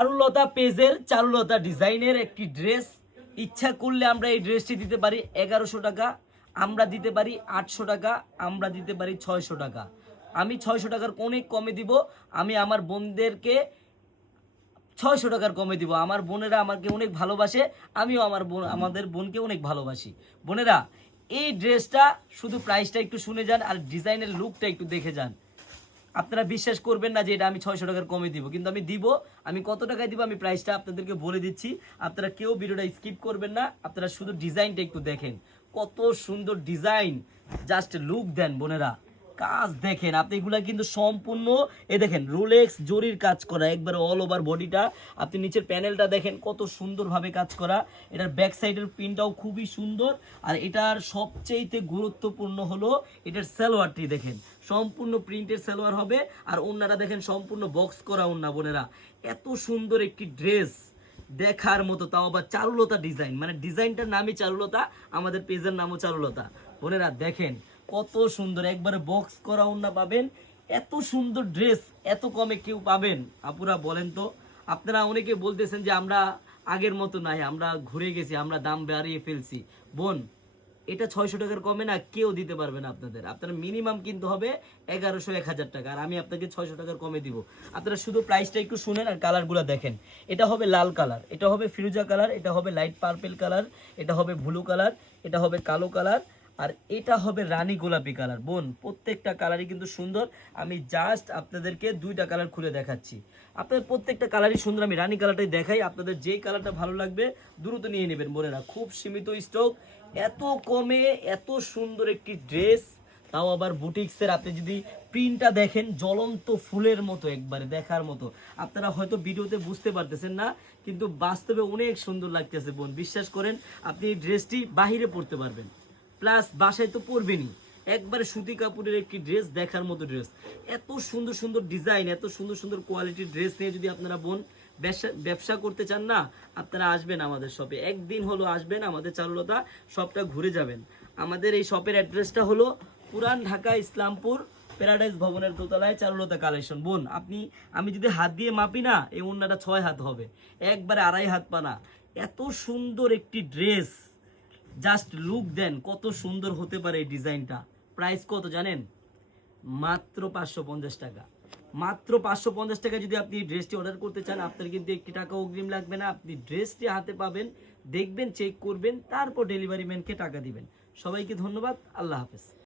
চারুলতা পেজের চারুলতা ডিজাইনের একটি ড্রেস। ইচ্ছা করলে আমরা এই ড্রেসটি দিতে পারি 1100 টাকা, আমরা দিতে পারি 800 টাকা, আমরা দিতে পারি 600 টাকা। আমি 600 টাকার অনেক কমে দিব। আমি আমার বোনদেরকে 600 টাকার কমে দিব। আমার বোনেরা আমাকে অনেক ভালোবাসে, আমিও আমাদের বোনকে অনেক ভালোবাসি। বোনেরা, এই ড্রেসটা শুধু প্রাইসটা একটু শুনে যান আর ডিজাইনের লুকটা একটু দেখে যান। আপনারা বিশ্বাস করবেন না যে এটা আমি 600 টাকার কমে দিব, কিন্তু আমি দিব। আমি কত টাকায় দিব আমি প্রাইসটা আপনাদেরকে বলে দিচ্ছি। আপনারা কেউ ভিডিওটা স্কিপ করবেন না, আপনারা শুধু ডিজাইনটা একটু দেখেন। কত সুন্দর ডিজাইন, জাস্ট লুক দেন বোনেরা। কাজ দেখেন আপনি, এগুলা কিন্তু সম্পূর্ণ দেখেন রোলেক্স জরির কাজ করা, একবার অল ওভার বডিটা। আপনি নিচের প্যানেলটা দেখেন কত সুন্দরভাবে কাজ করা। এটার ব্যাক সাইডের প্রিন্টটাও খুবই সুন্দর। আর এটার সবচেয়েতে গুরুত্বপূর্ণ হলো এটার সালোয়ারটি দেখেন, সম্পূর্ণ প্রিন্টের সালোয়ার হবে। আর ওন্নাটা দেখেন সম্পূর্ণ বক্স করা ওন্না। বোনেরা, এত সুন্দর একটি ড্রেস দেখার মতো, তাও আবার চারুলতা ডিজাইন, মানে ডিজাইনটার নামই চারুলতা, আমাদের পেজের নামও চারুলতা। বোনেরা দেখেন কত সুন্দর, একবারে বক্স করা ওন্না পাবেন। এত সুন্দর ড্রেস এত কমে কেউ পাবেন? আপুরা বলেন তো। আপনারা অনেকে বলতেছেন যে আমরা আগের মতো নাই, আমরা ঘুরে গেছি, আমরা দাম বাড়িয়ে ফেলছি। বোন, এটা 600 টাকার কমে না কেউ দিতে পারবে না আপনাদের। আপনারা মিনিমাম কিনতে হবে 1100-1000 টাকা, আর আমি আপনাকে 600 টাকার কমে দিব। আপনারা শুধু প্রাইসটা একটু শুনেন আর কালারগুলো দেখেন। এটা হবে লাল কালার, এটা হবে ফিরোজা কালার, এটা হবে লাইট পার্পেল কালার, এটা হবে ব্লু কালার, এটা হবে কালো কালার, আর এটা হবে রানী গোলাপি কালার। বোন, প্রত্যেকটা কালারই কিন্তু সুন্দর। আমি জাস্ট আপনাদেরকে দুইটা কালার খুলে দেখাচ্ছি। আপনাদের প্রত্যেকটা কালারই সুন্দর। আমি রানী কালারটাই দেখাই, আপনাদের যেই কালারটা ভালো লাগবে দ্রুত নিয়ে নেবেন বোনেরা। খুব সীমিত স্টক, এত কমে এত সুন্দর একটি ড্রেস, তাও আবার বুটিক্সের। আপনি যদি প্রিন্টটা দেখেন জ্বলন্ত ফুলের মতো, একবারে দেখার মতো। আপনারা হয়তো ভিডিওতে বুঝতে পারতেছেন না, কিন্তু বাস্তবে অনেক সুন্দর লাগতেছে বোন। বিশ্বাস করেন, আপনি এই ড্রেসটি বাহিরে পরতে পারবেন, প্লাস বাসায় তো পরবেনই। একবারে সুতি কাপড়ের একটি ড্রেস, দেখার মতো ড্রেস। এত সুন্দর সুন্দর ডিজাইন, এত সুন্দর সুন্দর কোয়ালিটির ড্রেস নিয়ে যদি আপনারা বোন ব্যবসা করতে চান না, আপনারা আসবেন আমাদের শপে। একদিন হলো আসবেন আমাদের চারুলতা শপটা ঘুরে যাবেন। আমাদের এই শপের অ্যাড্রেসটা হলো পুরান ঢাকা ইসলামপুর প্যারাডাইস ভবনের দোতলায় চারুলতা কালেকশন। বোন, আমি যদি হাত দিয়ে মাপি না, এই ওন্নাটা 6 হাত হবে, একবারে 2.5 হাত পানা। এত সুন্দর একটি ড্রেস, জাস্ট লুক দেন কত সুন্দর হতে পারে এই ডিজাইনটা। প্রাইস কত জানেন? মাত্র 550 টাকা। মাত্র 550 টাকা যদি আপনি ড্রেসটি অর্ডার করতে চান, আপনার কিন্তু 1 টাকা অগ্রিম লাগবে না। আপনি ড্রেসটি হাতে পাবেন, দেখবেন, চেক করবেন, তারপর ডেলিভারি ম্যানকে টাকা দিবেন। সবাইকে ধন্যবাদ, আল্লাহ হাফেজ।